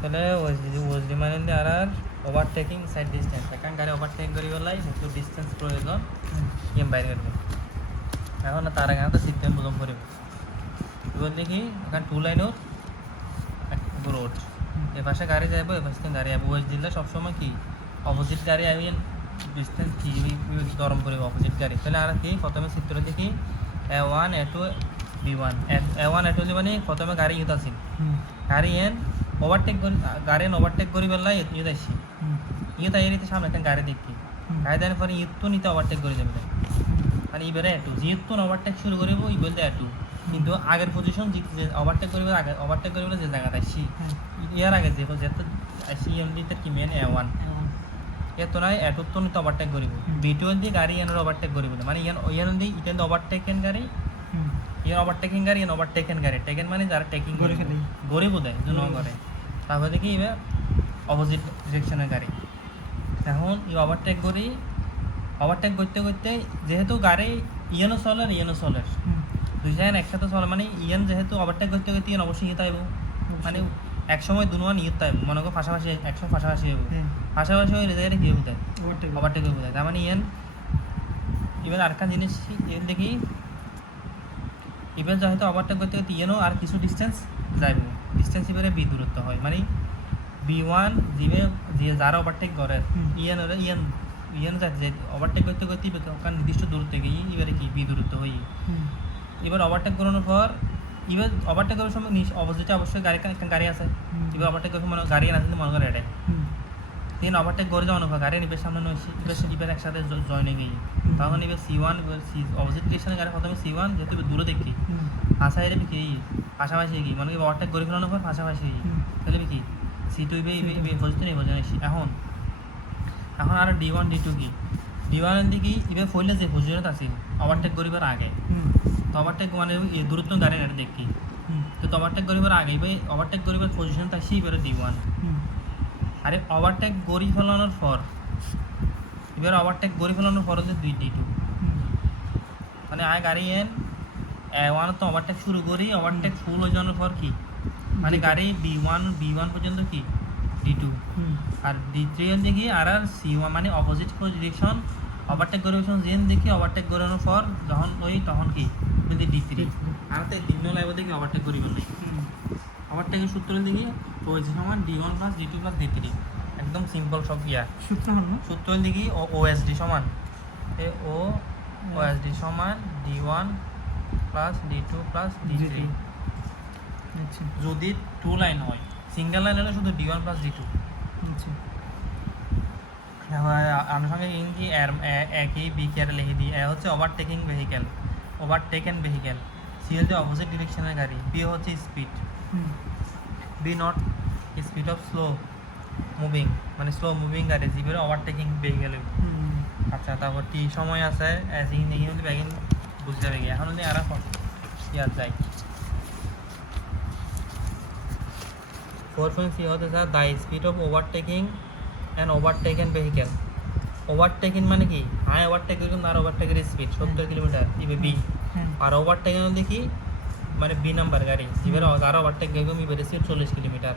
তাহলে ওএসডি মানে আর overtaking side distance এখন গাড়ি ওভারটেক করি বেলাই একটু ডিস্টেন্স প্রয়োজন এম বাইরে করবে এখন তার আগে তো সিস্টেম বুঝম করব এবার দেখি এখন টু লাইনও রোড এ পাশে গাড়ি যাবো এ পাশে গাড়ি যাবো ওএসডি দিলে সবসময় কি অপোজিট গাড়ি আবি ডিস্টেন্স কি গরম করবে অপোজিট গাড়ি তাহলে আর কি প্রথমে চিত্র দেখি A1 A2 B1 A1 A2 মানে প্রথমে গাড়ি ইউত আছিল গাড়ি এন ওভারটেক গাড়ি ওভারটেক করি বেলা ইউত আসছি ইউত আইয়ে নিতে সামনে একটা গাড়ি দেখি গাড়ি দেওয়ার পরে ইউত তো নিতে ওভারটেক করে যাবে মানে এবারে A2 যেহেতু ওভারটেক শুরু করবো ই বলতে A2 কিন্তু আগের পজিশন যে ওভারটেক করবে আগে ওভারটেক করবে যে জায়গাটা আসছি ইয়ার আগে যে যেহেতু আসছি এমডিতে কি মেন A1 এত নয় A2 তো নিতে ওভারটেক করিব B2 দিয়ে গাড়ি এনের ওভারটেক করিব মানে ইয়ান দিয়ে ইটেন ওভারটেকেন গাড়ি ইয়ান ওভারটেকিং গাড়ি ইয়ান ওভারটেকেন গাড়ি টেকেন মানে যারা টেকিং করে গরিব দেয় যে ন করে তারপরে দেখি এবার অপোজিট ডিরেকশনের গাড়ি এখন এই ওভারটেক করি ওভারটেক করতে করতে যেহেতু গাড়ি ইয়ানো চলের দুই জায়গায় একসাথে চলে মানে ইয়ান যেহেতু ওভারটেক করতে করতে ইয়ান অবশ্যই ইয়ে তাইব মানে এক সময় দুনুয়ান ইয়ে তাইব মনে করো পাশাপাশি একসময় পাশাপাশি হইব পাশাপাশি হইলে জায়গাটা কি হইব ওভারটেক হইব তার মানে ইয়ান এবার আরেকটা জিনিস ইয়ান দেখি এবার যেহেতু ওভারটেক করতে করতে ইয়ানও আর কিছু ডিস্টেন্স যাইব ডিস্টেন্স এবারে বি দূরত্ব হয় মানে B1 যে যারা ওভারটেক করে ইয়ান যাচ্ছে ওভারটেক করতে করতে ওখানে নির্দিষ্ট দূরত্বে গিয়ে এবারে কি বি দূরত্ব হই এবার ওভারটেক করানোর পর এবার ওভারটেক করার সময় অপোজিটে অবশ্যই গাড়ি আছে এবার ওভারটেক করার সময় গাড়ি আছে মনে করে এটা তিন ওভারটেক করে যাওয়ার পর গাড়ি নিবে সামনে নয় এবার একসাথে জয়েন হয়ে গিয়ে তখন এবার C1 অপোজিট ডিরেকশনের গাড়ি প্রথমে C1 যেহেতু দূরে দেখি আশা এর কি পাশাপাশি কি মানে ওভারটেক করে ফেলানোর পর পাশাপাশি তাহলে কি C2 পজিশন এই পজিশন আসি এখন আর D1 D2 কি D1 দিকে এবার ফইলে যে পজিশনত আছে ওভারটেক করিবার আগে তো ওভারটেক মানে দূরত্ব গাড়ি এটা দেখি তো ওভারটেক করিবার আগে এবার ওভারটেক করিবার পজিশন আসি এবারে D1 আরে ওভারটেক গড়ি ফেলানোর পর এবার ওভারটেক গড়ি ফেলানোর পর হচ্ছে D2 মানে আয় গাড়ি এন A1 তো ওভারটেক শুরু করি ওভারটেক ফুল হয়ে যাওয়ার পর কি মানে গাড়ি B1 পর্যন্ত কি D2 আর D3 এর দিকে আর C1 মানে অপোজিট ডিরেকশন ওভারটেক করিবেশন জেন দেখি ওভারটেক করানোর পর যখন ওই তখন কি যদি D3 আর তো তিন লাইব দেখি ওভারটেক করিব না ওভারটেকের সূত্র দেখি পজিশন সমান D1 + D2 + D3 একদম সিম্পল সব ইয়া সূত্র দেখি OSD সমান OSD সমান D1 + D2 + D3 যদি টু লাইন হয় সিঙ্গেল লাইন হলে শুধু D1 + D2 আনুষঙ্গিক ইংরেজি একই বি কে লিখে দিই এ হচ্ছে ওভারটেকেন ভেহিক্যাল সি হচ্ছে অপোজিট ডিরেকশনের গাড়ি বি হচ্ছে speed B not speed of slow moving গাড়ি জিবের ওভারটেকিং ভেহিক্যাল আচ্ছা তারপর টি সময় আছে অ্যাজিং নেই হলে ব্যাগিং বুঝতে যাবে এখন হলে আর ইয়ার যাই 4.3 হতে sir the speed of overtaking and overtaken vehicle overtaking মানে কি হাই ওভারটেক করুন আর ওভারটেকের স্পিড 70 কিলোমিটার ইবে বি আর ওভারটেকেন দেখি মানে বি নাম্বার গাড়ি যেবার আর ওভারটেক গেগম ইবে স্পিড 40 কিলোমিটার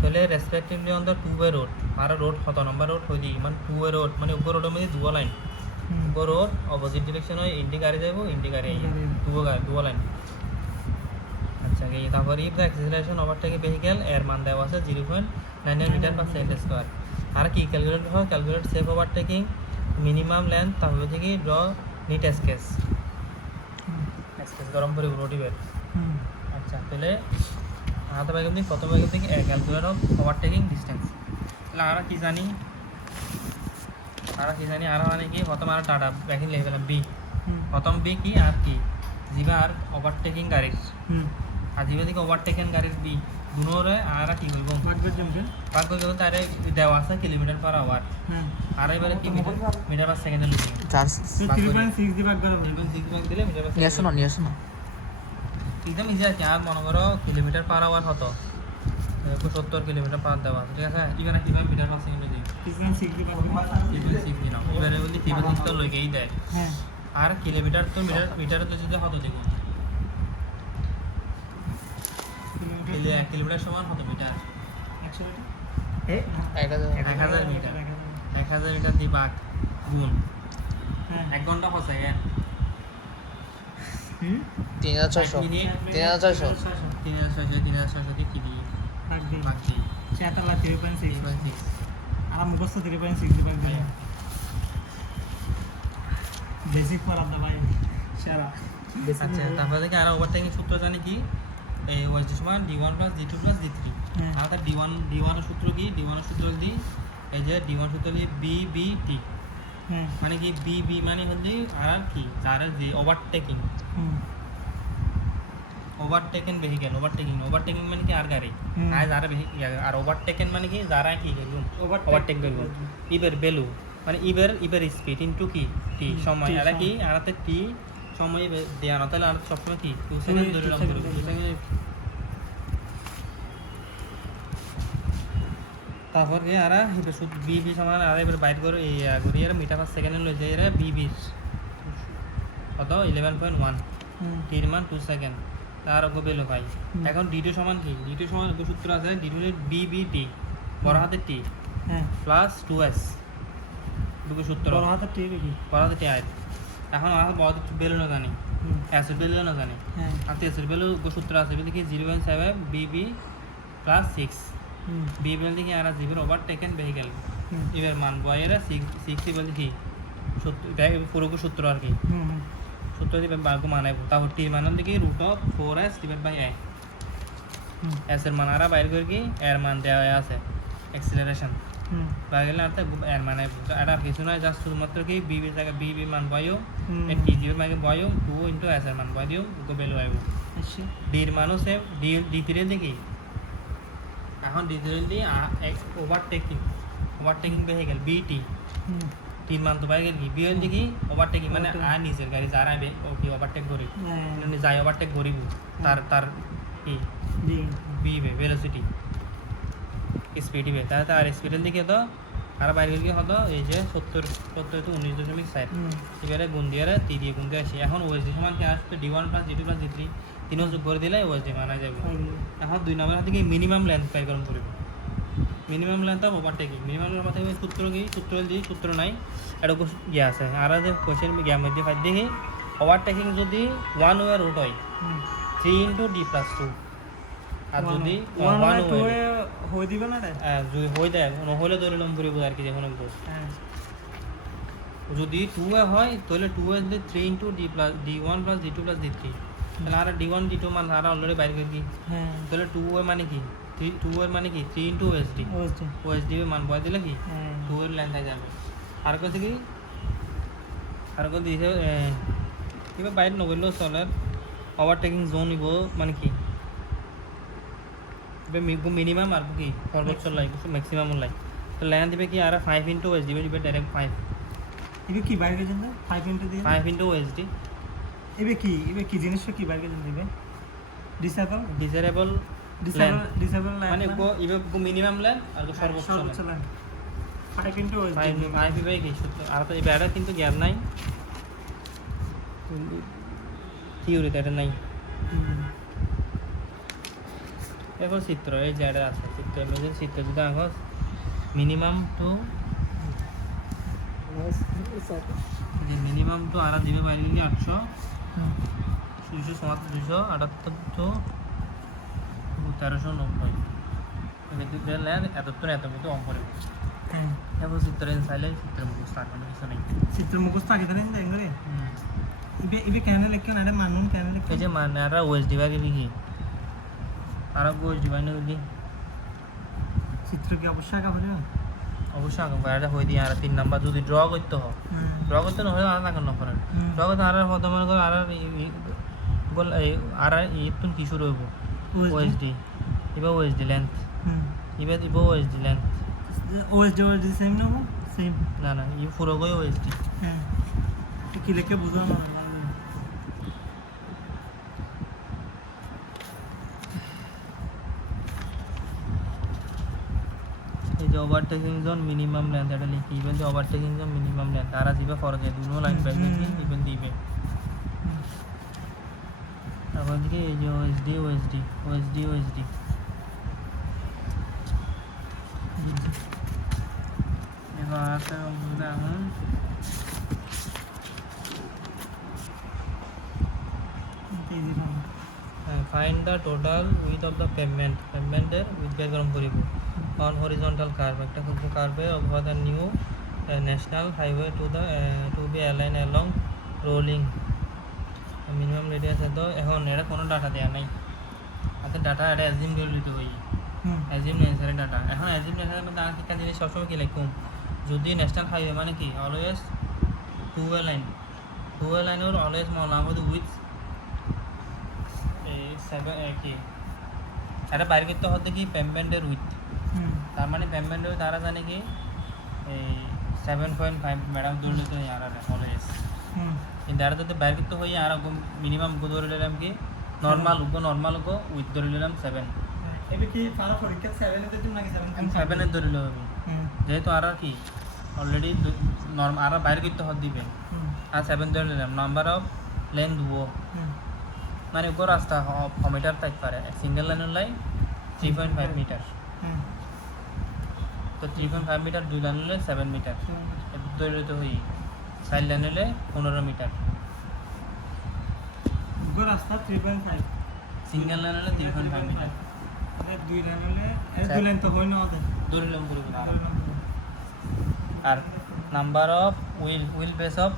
তাহলে respectively on the two way road আর রোড কত নাম্বার রোড হই দিই মানে টু ওয়ে রোড মানে উপর রোডের মধ্যে দুটো লাইন উপর রোড অপোজিট ডিরেকশন হয় ইন্ডি গাড়ি যাবো ইন্ডি গাড়ি দুটো লাইন আচ্ছা এই তারপর if the acceleration overtaking vehicle এর মান দেওয়া আছে 0.99 মিটার/সেকেন্ড আর কি calculate safe overtaking minimum length তাহলে থেকে ড্র নিট স্কেচ গরম করে রোটিবের আচ্ছা তাহলে হাতে ব্যাগ দিয়ে কত ব্যাগ থেকে ক্যালকুলেট অফ ওভারটেকিং ডিস্টেন্স তাহলে আমরা কি জানি আর মানে কি প্রথম আর টাটা ব্যাকিং লিখে পেলাম বি প্রথম বি কি আর কি জিবা আর ওভারটেকিং গাড়ির আর জিবা থেকে ওভারটেকেন গাড়ির বি দুনোরে আর কি করব ভাগ করে দেব তারে দেওয়া আছে কিলোমিটার/আওয়ার আর এবারে কি মিটার/সেকেন্ডে লিখি 3.6 দিয়ে ভাগ করব 3.6 ভাগ দিলে মিটার/সেকেন্ড নিয়ে আসো না একদম ইজি আছে আর মনে করো কিলোমিটার/আওয়ার হতো 70 কিলোমিটার/আওয়ার দেওয়া আছে ঠিক আছে এবারে কিভাবে মিটার/সেকেন্ডে দিই 3.6 দিয়ে ভাগ করব 3.6 দিনা এবারে বলি 3.6 তো লগেই দেয় আর কিলোমিটার তো মিটারে তো যদি হতো দেখো কিলোমিটার সমান কত মিটার এ 1000 মিটার 1000 মিটার দি ভাগ গুণ 1 ঘন্টা ফসাই গেল 3600 3600 3600 দিয়ে কি দিয়ে ভাগ দিই 3.6 আর মুখস্থ 3.6 দিবেন বেসিক পড়া ভাই সারা আচ্ছা তারপরে দেখি আর ওভারটেকিং সূত্র জানি কি এই ওয়াজ সমান d1 + d2 + d3 আমাদের d1 এর সূত্র কি d1 এর সূত্র দি এই যে d1 সূত্র দি bbt মানে কি bb মানে হচ্ছে আর কি যার যে ওভারটেকিং ওভারটেকিং মানে কি আর গাড়ি আর যারা আর ওভারটেকেন মানে কি যারা কি করবে ওভারটেক করবে ইবের ভ্যালু মানে ইবের স্পিড ইনটু কি টি সময় আর কি আরতে টি সময় দেয়া না তাহলে আর সবসময় কি 2 সেকেন্ড ধরে রাখতে হবে 2 সেকেন্ড তারপর কি আর এটা শুধু বিবি সমান আর এবার বাইট করে এই করি আর মিটার পার সেকেন্ডে লই যায় এরা বিবি কত 11.1 টির মান 2 সেকেন্ড তার অঙ্ক বেলো ভাই এখন d2 সমান কি d2 সমান একটা সূত্র আছে d2 হলো bbt বড় হাতের t প্লাস 2s দুটো সূত্র বড় হাতের টি কি বড় হাতের t আয় এখন আমার বড় বেলো না জানি s এর বেলো না জানি আর s এর বেলো সূত্র আছে দেখি 0.7 bb প্লাস 6 b বলতে কি আর জিরো ওভারটেকেন ভেহিকল এর মান বয়েরা 6 বলতে কি সূত্র এটা পুরো সূত্র আর কি সূত্র দিবেন বাগু মানাইব তাহলে টি মান দিকে √4s / a s এর মান আরা বাইর করে কি এর মান দেওয়া আছে অ্যাক্সিলারেশন বাগেলে আর এর মান এটা কিছু না জাস্ট শুধুমাত্র কি bb জায়গা bb মান বয়ো এ টি দিবে মানে বয়ো 2 * s এর মান বয় দিও গো ভ্যালু আইব আচ্ছা d এর মানও সেম d3 এর দেখি এখন d3 দি ওভারটেকিং ভেহিকল বিটি তিন মান তো বাইরে কি বিএল দেখি ওভারটেকিং মানে আর নিজের গাড়ি যারা কি ওভারটেক করি যাই ওভারটেক করিব তার কি বিবে ভেলোসিটি স্পিড দিবে তাহলে তার স্পিডের দিকে তো আর বাইরে গিয়ে হতো এই যে 70 to 19.6 এবারে গুণ দিয়ে 3 দিয়ে গুণ দিয়ে আসি এখন ওএসডি সমান কি আসছে d1 + d2 + d3 তিনও যোগ করে দিলে ওএসডি মানা যাবে এখন দুই নম্বর হাতে কি মিনিমাম লেন্থ পাই করুন করব minimum length of overtaking minimum মাথায় সূত্র কি সূত্র নাই এটা ইয়ে আছে আর যে কোশ্চেন জ্ঞান মধ্যে ফাইল দেখি ওভারটেকিং যদি 1 ওয়ে রুট হয় 3 * d + 2 আর যদি 1 ওয়ে হই দিবে না যদি হই দেয় নহলে ধরে লম করিব আর কি যখন যদি 2 ওয়ে হয় তাহলে 2 ওয়ে দিয়ে 3 * d1 + d2 + d3 তাহলে আর d1 d2 মান আর অলরেডি বাইরে করে কি তাহলে 2 ওয়ে মানে কি 2 এর মানে কি 3 * OSD এর মান বয় দিলে কি 2 এর লেন্থ আই যাবে আর কত কি আর কত দিছে কিবা বাইরে নগলো চলে ওভারটেকিং জোন নিব মানে কি মিনিমাম আর কি সর্বোচ্চ লাই ম্যাক্সিমাম লাই তো লেন্থ দিবে কি আর 5 * OSD দিবে ডাইরেক্ট 5 ইবে কি বাইরে গেছেন 5 * দিয়ে 5 * OSD ইবে কি জিনিসটা কি বাইরে গেছেন দিবে ডিসেবল মানে গো ইবে মিনিমাম লেন আর সর্বোচ্চ লেন 5 * OSD 5 ভাই কি সূত্র আর তো এই ব্যাটা কিন্তু জ্ঞান নাই থিওরিতে এটা নাই এখন চিত্র এই যে এটা আছে চিত্রের মধ্যে চিত্র যদি আঁকো মিনিমাম টু আর দিবে বাইরে কি 800 278 to 1390 এদিকে লেন এত কিন্তু অঙ্ক করে এখন চিত্র চাইলে চিত্র মুখস্থ থাকবে কিছু নেই চিত্র মুখস্থ আগে জানেন না এঙ্গরে ইবে কেন লিখছো না এটা মানুন কেন লিখছো এই যে মানে আর ওএসডি ভাগে লিখি আর ওএসডি বাইনে লিখি চিত্র কি অবশ্যই আঁকা হবে অবশ্যই আঁকা বাইরে হই দি আর 3 নাম্বার যদি ড্র করতে হয় ড্র করতে না হয় আর না কেন করেন ড্র করতে আর হতো মনে করে আর বল আর ইতুন কি শুরু হইব ওএসডি ইবা ওএসডি লেন্থ ইবা ওএসডি লেন্থ ওএসডি সেম না সেম না ই পুরো গই ওএসডি হ্যাঁ কি লিখে বুঝো না এই যে ওভারটেকিং জোন মিনিমাম লেন্থ এটা লিখি ইভেন যে ওভারটেকিং জোন মিনিমাম লেন্থ আর দিবে ফরকে দুনো লাইন ব্যাক দিই ইভেন দিবে তারপর দিকে এই যে ওএসডি আছে এখন easy form find the total width of the পেমেন্টের উইথ বের গরম করিব অন হরিজন্টাল কার্ভ একটা খুব কার্ভে over the new national highway to be align along rolling minimum radius এত এখন এটা কোনো ডাটা দেওয়া নাই আপনার ডাটা এটা অ্যাজিম করে নিতে হই অ্যাজিম নেসারি ডাটা এখন অ্যাজিম নেসারির মধ্যে আর একটা জিনিস সবসময় কি লিখুন যদি ন্যাশনাল হাইওয়ে মানে কি অলওয়েজ টু ওয়ে লাইন ওর অলওয়েজ মনে উইথ এই সেভেন কি এটা বাইরে করতে হতে কি পেমেন্টের উইথ তার মানে পেমেন্টের তারা জানে কি এই 7.5 ম্যাডাম ধরলে তো আর অলওয়েজ কিন্তু এটা যদি বাইরে করতে হই আর মিনিমাম ধরে নিলাম কি নর্মাল উইথ ধরে নিলাম 7 এটা কি সারা পরীক্ষা 7 এর জন্য নাকি 7 এর ধরে নিলাম যেহেতু আর কি অলরেডি নর্মাল আর বাইরে করতে হতে দিবে আর 7 ধরে নিলাম নাম্বার অফ লেন্থ ও মানে উপর রাস্তা মিটার থাকতে পারে সিঙ্গেল লাইনের লাই 3.5 মিটার তো 3.5 মিটার দুই লাইন হলে 7 মিটার ধরে তো হই 4 লাইন হলে 15 মিটার গো রাস্তা 3.5 সিঙ্গেল লাইন হলে 3.5 মিটার মানে দুই লাইন হলে দুই লাইন তো হয় না ওদের ধরে নিলাম পুরো আর number of wheel base of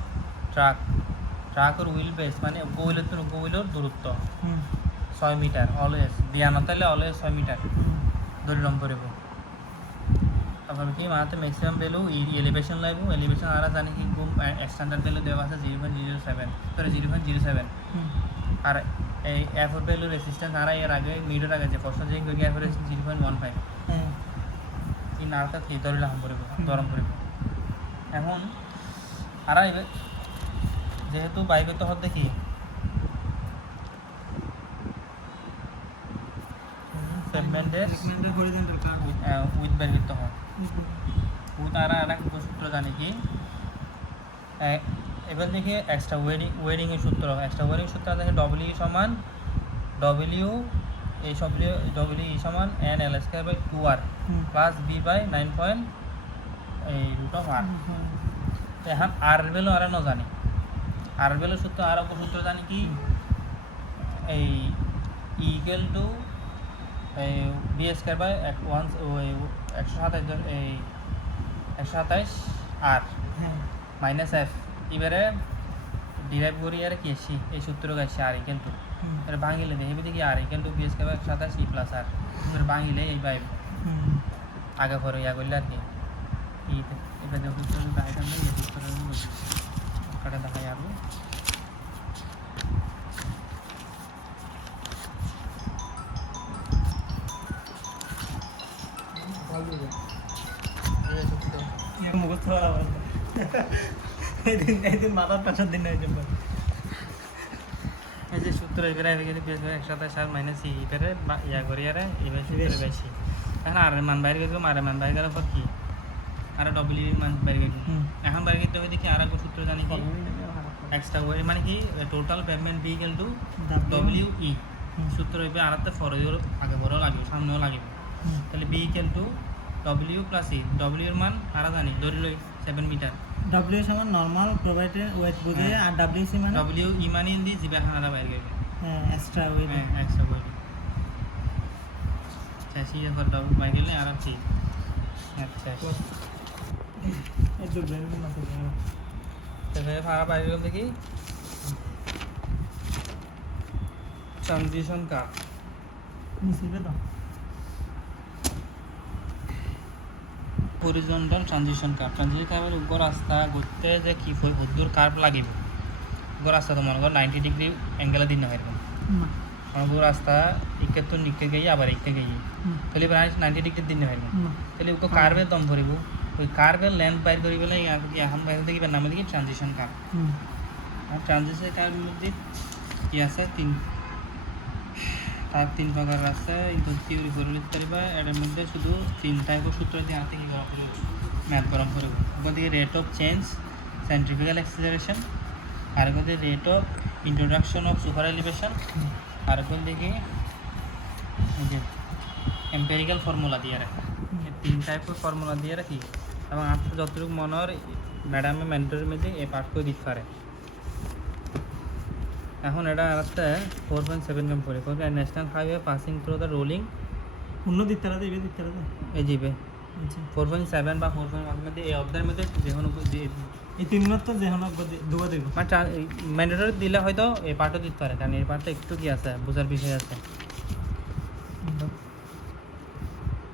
ট্রাকের হুইল বেস মানে উপহুইলের দূরত্ব 6 মিটার অলওয়েজ দিয়া না তাহলে অলওয়েজ 6 মিটার ধরিলাম করব তারপর কি মাত্র ম্যাক্সিমাম ভ্যালু এলিভেশন লাগবে এলিভেশন আর জানি কি গুম স্ট্যান্ডার্ড ভ্যালু দেওয়া আছে 0.07 সরি 0.07 আর এই এফ এর ভ্যালু রেজিস্ট্যান্স আর এর আগে মিটার আগে যে প্রশ্ন যে কি এফ এর 0.15 এই নারটা কি ধরিলাম করব গরম করব এখন আর যেহেতু বাইকে তো হতে কি পেমেন্টের হরিজন্টাল কার্ভ উইথ বের করতে হয় উইথ আর একটা সূত্র জানি কি এবার দেখি এক্সট্রা ওয়েডিংয়ের সূত্র সূত্র দেখে ডব্লিউ সমান ডব্লিউ এই সব ডব্লিউ সমান N L square by 2r plus B by 9 এই রুট অফ আর এখন আর ভ্যালু আর না জানি আর ভ্যালু সূত্র আর সূত্র জানি কি এই ইকুয়াল টু এই বি স্কোয়ার বাই 127 এই 127 আর মাইনাস এফ এবারে ডিরাইভ করি আর কি আসি এই সূত্র গাইছি আর ইকুয়াল টু এটা ভাঙিলে দেখবি দেখি R equal to B square by 127 e plus আর এবার ভাঙিলে এই পাইব আগে পরে ইয়া করলে আর কি এটা দেখো সূত্র দেখাইতাম না এই সূত্র কাটা দেখাই আর মুখস্থ করা এদিন মাথার প্রেশার দিন হয়ে যাবে এই যে সূত্র এবারে এখানে বেশ করে 127 মাইনাস ই এবারে ইয়া করি আর এবারে সূত্র বেশি এখন আর মান বাইরে গেলাম আর মান বাইরে গেলার পর কি আর ডব্লিউ মান বাইরে গেল এখন বাইরে গেতে হয় দেখি আর এক সূত্র জানি কি এক্সট্রা ওয়ে মানে কি total payment B equal to W E সূত্র হবে আর একটা ফরওয়ার্ড আগে বড় লাগবে সামনেও লাগবে তাহলে B equal to W plus E W এর মান আর জানি ধরে লই 7 মিটার ডব্লিউ সমান নরমাল প্রোভাইডেড ওয়েট বুঝে আর ডব্লিউসি মানে ডব্লিউ ই মানে দি জিবা খানাটা বাইরে গেবে হ্যাঁ এক্সট্রা ওয়েট এক্সট্রা ওয়েট চাষি যখন ডবল বাইরে গেলে আর কি আচ্ছা এই তো বের না তো তবে ভাড়া বাইরে গেলে দেখি ট্রানজিশন কার্ভ নিচে দাও হরিজন্টাল ট্রানজিশন কার্ভের উপর রাস্তা ঘুরতে যে কি হদ্দুর কার্ভ লাগিব উপর রাস্তা তো মনে করো 90 ডিগ্রি অ্যাঙ্গেলে দিন না এরকম আমার রাস্তা ইকে তো নিকে গিয়ে আবার ইকে গিয়ে তাহলে এবার 90 ডিগ্রি দিন না এরকম তাহলে ওকে কার্ভের দম ভরিব ওই কার্ভের লেন্থ বাইর করি বলে এখন বাইরে থেকে নামে দেখি ট্রানজিশন কার্ভ আর ট্রানজিশন কার্ভের মধ্যে কি আছে তিন প্রকার আছে কিন্তু থিওরি করে নিতে পারবা এর মধ্যে শুধু 3 টাইপের সূত্র দিয়ে হাতে কি করা হলো ম্যাথ গরম করব ওখান থেকে rate of change centrifugal acceleration আর ওখান থেকে rate of introduction of super elevation আর ওখান থেকে এই যে এম্পিরিক্যাল ফর্মুলা দিয়ে রাখি 3 টাইপের ফর্মুলা দিয়ে রাখি এবং আজকে যতটুকু মনে হয় ম্যাডামে মেন্টরের মধ্যে এই পাঠ করে দিতে পারে। এখন এটা রাস্তা 4.7 কম পড়ে কোন national highway passing through the rolling অন্য দিকটাতে ইবে দিকটাতে এই জিবে আচ্ছা 4.7 বা 4.1 মধ্যে এই অধ্যায়ের মধ্যে যে কোনো এই তিন মাত্র তো যে হলো দুবা দেব মানে ম্যান্ডেটরি দিলে হয়তো এই পাঠও দিতে পারে, কারণ এই পাঠটা একটু কি আছে বোঝার বিষয় আছে।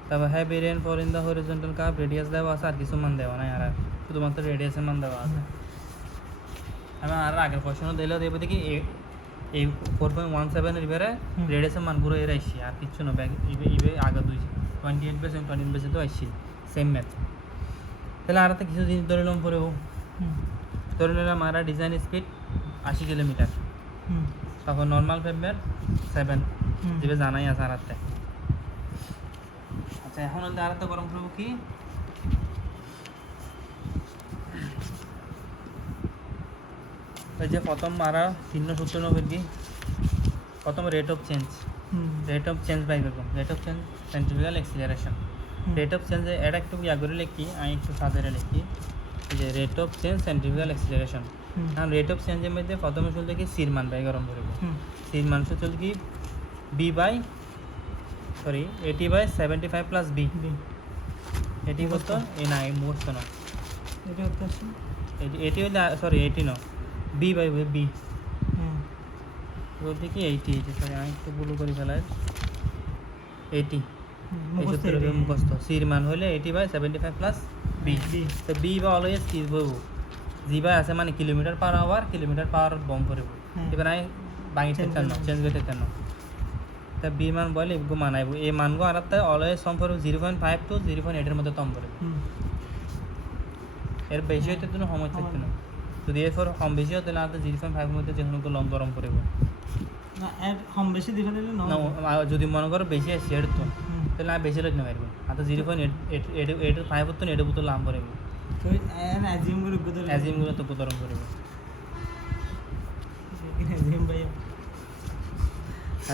তারপর হ্যাঁ variant for in the horizontal curve radius দেওয়া আছে, আর কিছু মান দেওয়া নাই, আর শুধুমাত্র রেডিয়াসের মান দেওয়া আছে। আমি আর আগের প্রশ্ন দিলেও দেবো দেখি এই 4.17 এর এবারে রেডিয়াসের মান পুরো এর আসছি, আর কিচ্ছু না ব্যাগ ইবে আগে 28% 20% তো আসছি সেম ম্যাথ। তাহলে আর তো কিছু জিনিস ধরে নিলাম পরেও ধরে নিলাম আর ডিজাইন স্পিড 80 কিলোমিটার, তখন নর্মাল পেমেন্ট 7 যেভাবে জানাই আছে আর হাতে। আচ্ছা এখন আর একটা গরম করবো কি ওই যে প্রথম মারা 397 কি প্রথম রেট অফ চেঞ্জ বাই করলাম, rate of change centrifugal acceleration. Rate of change এটা একটু ইয়া করে লিখি, আমি একটু সাজারে লিখি যে rate of change centrifugal acceleration. কারণ রেট অফ চেঞ্জের মধ্যে প্রথমে চলতে কি সির মান বাই গরম করবো, সির মান চলতে কি B by sorry 80/75 plus B, এটি কত এ না এই মুহূর্ত না এটা হচ্ছে এটি হলে সরি 80 না বি বাই বি বলতে কি 80 সরি আমি একটু ভুল করে ফেলাই 80 এই সূত্রটা মুখস্থ। সির মান হলে 80/75 প্লাস বি, তো বি বা অলওয়েজ কি বলবো জি বাই আছে মানে kilometre per hour, kilometre per বম করব। এবার আমি বাঙিতে কেন চেঞ্জ করতে কেন তা বি মান বলে এগুলো মানাইব, এই মানগো আর একটা অলওয়েজ সম্পর্ক 0.5 টু 0.8 এর মধ্যে কম করবে, এর বেশি হইতে কোনো সময় থাকবে না। যদি এরপর কম বেশি হতে না তো 0.5 এর মধ্যে যে কোনো লং গরম করব না, এর কম বেশি দিবে দিলে না যদি মনে করো বেশি আসছে এর তো তাহলে আমি বেশি লোক নেব আর তো 0.8 হতো না এটা বোতল লাম করব, তো এন আজিম করে গুদল অ্যাজিমগুলো তো গরম করব। আজিম ভাই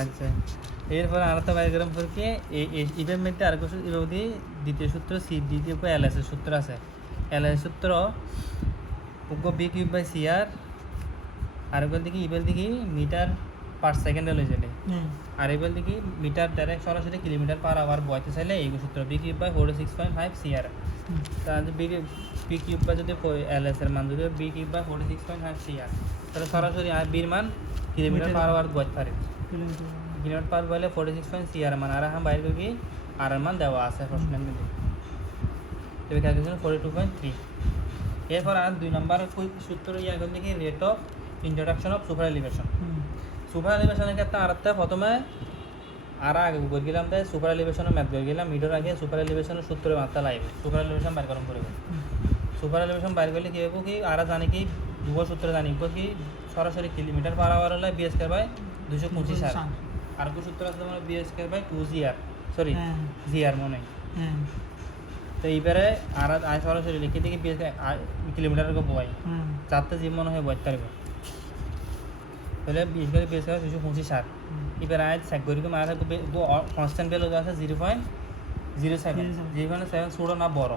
আচ্ছা এরপর আর একটা বাইর গরম করকে এই ইভের মধ্যে আর কিছু ইভে দ্বিতীয় সূত্র সি দ্বিতীয় এল এস এর সূত্র আছে, এল এস সূত্র উগ্র বি কিউব বাই সি আর আর এবার দেখি ইবেল দেখি মিটার পার সেকেন্ডে লয়ে যাবে, আর এবার দেখি মিটার ডাইরেক্ট সরাসরি কিলোমিটার পার আওয়ার বইতে চাইলে এই সূত্র বি কিউব বাই 46.5 সি আর। তাহলে বি কিউব বাই যদি এল এস এর মান যদি বি কিউব বাই 46.5 সি আর, তাহলে সরাসরি আর বির মান কিলোমিটার পার আওয়ার বইতে পারে, কিলোমিটার পার বলে 46 সি আর মান, আর हम বাইরে করি আর মান দেওয়া আছে প্রশ্নের মধ্যে, তবে ক্যালকুলেশন 42.3। এরপর আর 2 নম্বর সূত্র ইয়া করতে দেখি rate of introduction of super elevation. Super এলিভেশনের ক্ষেত্রে আর একটা প্রথমে আর আগে করে গেলাম তাই সুপার এলিভেশনের ম্যাথ করে গেলাম মিটার আগে সুপার এলিভেশনের সূত্রের মাত্রা লাগবে, সুপার এলিভেশন বাইর করতে পারবে। সুপার এলিভেশন বাইর করলে কী হবে কি আর জানি কি দুটো সূত্র জানিব কি সরাসরি কিলোমিটার পার আওয়ার হলে বি স্কয়ার বাই 225 আর আর কো সূত্র আছে মানে B square by 2 G R sorry G R মনে তো এইবারে আর আই সরাসরি লিখে দিকে বি কিলোমিটার কো বই চারতে জি মনে হয় বইতে পারবে, তাহলে বি স্কয়ার বি স্কয়ার 225 আর এবারে আই চেক করি কি মারা থাকবে কনস্ট্যান্ট ভ্যালু আছে 0.07 0.7 ছোট না বড়,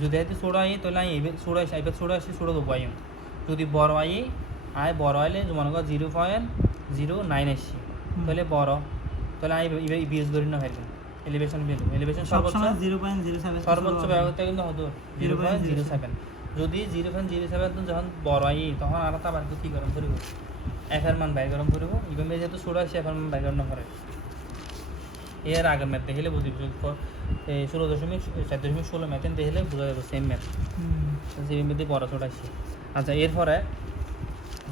যদি এতে ছোট আই তাহলে আই এবে ছোট আসে এবে ছোট আসে ছোট দেবো আই, যদি বড় আই আই বড় আইলে মনে করো 0.09 আসছে তাহলে বড়, তাহলে আই বিএস ধরি না হয় এলিভেশন ভ্যালু এলিভেশন সর্বোচ্চ 0.07 সর্বোচ্চ ব্যবহার কিন্তু হতো 0.07, যদি 0.07 তো যখন বড় আই তখন আর তা বার কি গরম করিব এফ এর মান বাই গরম করিব ইভেন যেহেতু ছোট আসে এফ এর মান বাই গরম না করে। এর আগে ম্যাথ দেখলে বুঝিব এই 16.4.16 ম্যাথ দেখলে বোঝা যাবে সেম ম্যাথ সেম ম্যাথে বড় ছোট আসছে। আচ্ছা এরপরে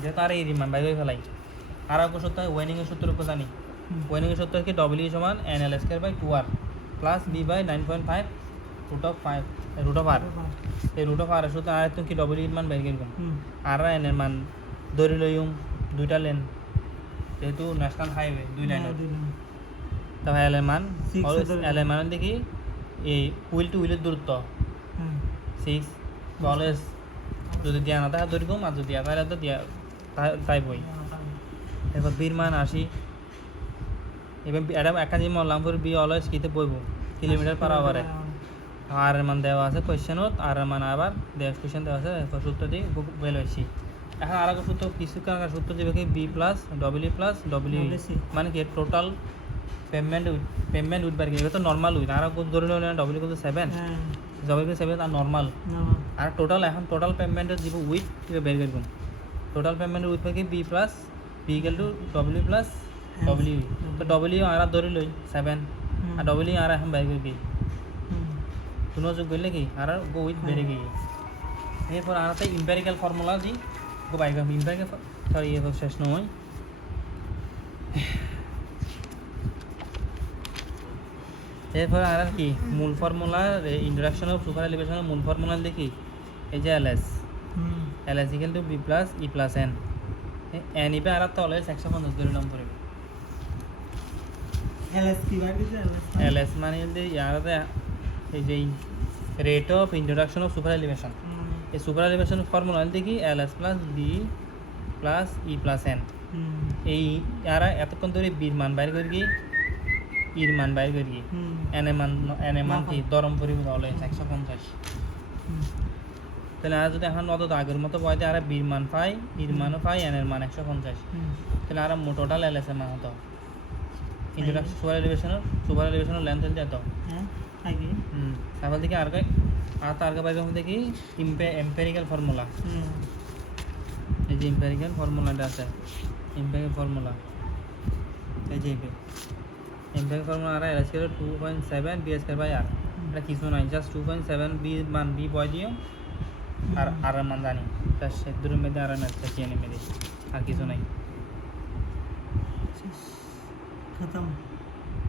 যেহেতু আর এই মান বাই করে ফেলাই আর এক সূত্র ওয়েনিংয়ের সূত্র উপর জানি, ওয়েনিংয়ের সূত্র কি ডব্লিউ সমান N L square by 2 R plus B by 9.5 root of R, এই রুট অফ আর এর সূত্র আর তুমি কি ডব্লিউ এর মান বের করব আর এন এর মান ধরে লইম দুইটা লেন যেহেতু ন্যাশনাল হাইওয়ে দুই লাইনের, তাহলে এল এর মান এল এর মান দেখি এই হুইল টু হুইলের দূরত্ব 6 অলওয়েজ যদি দিয়া না থাকে ধরবো আর যদি দিয়া তাহলে তো দিয়া তাই বই। এরপর বির মান 80, এবার এটা একটা জিনিস মনে বি অলওয়েজ কিতে বইব কিলোমিটার পার আওয়ারে, আর এর মান দেওয়া আছে কোয়েশ্চেনত, আর এর মান আবার কোয়েশ্চেন দেওয়া আছে, সূত্র দিয়ে বের হয়েছি। এখন আর একটা সূত্র কিছু কারণ সূত্র দিবে কি B plus W plus W, WC মানে কি টোটাল পেমেন্ট উইথ বার কি এটা তো নর্মাল উইথ, আর ধরে নিলাম ডব্লিউ কিন্তু 7, হ্যাঁ ডব্লিউ কিন্তু 7 আর নর্মাল, না আর টোটাল এখন টোটাল পেমেন্টের দিব উইথ বের করব। টোটাল পেমেন্টের উইথ কি B plus B equal to W plus W, তো ডব্লিউ আর ধরে লই 7 আর ডব্লিউ আর এখন বের করবি কোনো যোগ করলে কি আর গো উইথ বেড়ে গিয়ে এরপর আর একটা ইম্পেরিক্যাল ফর্মুলা দি গো বাই করবো। ইম্পেরিক্যাল সরি এরপর শেষ নয়, এরপর আর কি মূল ফর্মুলা ইন্ট্রোডাকশন অফ সুপার এলিভেশনের মূল ফর্মুলা দেখি এই যে LS equal to B plus E plus N, N ইবে আর একটা অলওয়েজ 150 ধরে নাম পড়বে। এলএস কি বার দিছে এলএস মানে হচ্ছে ইয়ারতে এই যে rate of introduction of super elevation, এই সুপার এলিভেশন ফর্মুলা দেখি LS plus B plus E plus N, এই ইয়ারা এতক্ষণ ধরে বির মান বাইর করি কি ইর মান বাইর করি এন এ মান কি দরম পরিমাণ অলওয়েজ 150, তাহলে আর যদি এখন অত আগের মতো বয় দিয়ে আর বির মান পাই ইর মানও পাই এন এর মান 150, তাহলে আর টোটাল এলএস এর মান হতো ইন্ট্রোডাকশন সুপার এলিভেশনের লেন্থ হল যেত। হ্যাঁ আগে তারপর দেখি আর তার বাইরের মধ্যে দেখি এম্পেরিক্যাল ফর্মুলা, এই যে এম্পেরিক্যাল ফর্মুলাটা আছে, এম্পেরিক্যাল ফর্মুলা এই যে এম্পেরিক্যাল ফর্মুলা আর L square 2.7 B square by R, এটা কিছু নাই জাস্ট 2.7 বি মান বি বয় দিও আর আর মান জানি জাস্ট দুটোর মধ্যে আর ম্যাথটা চেয়ে নেমে দিই আর কিছু নাই। খতম।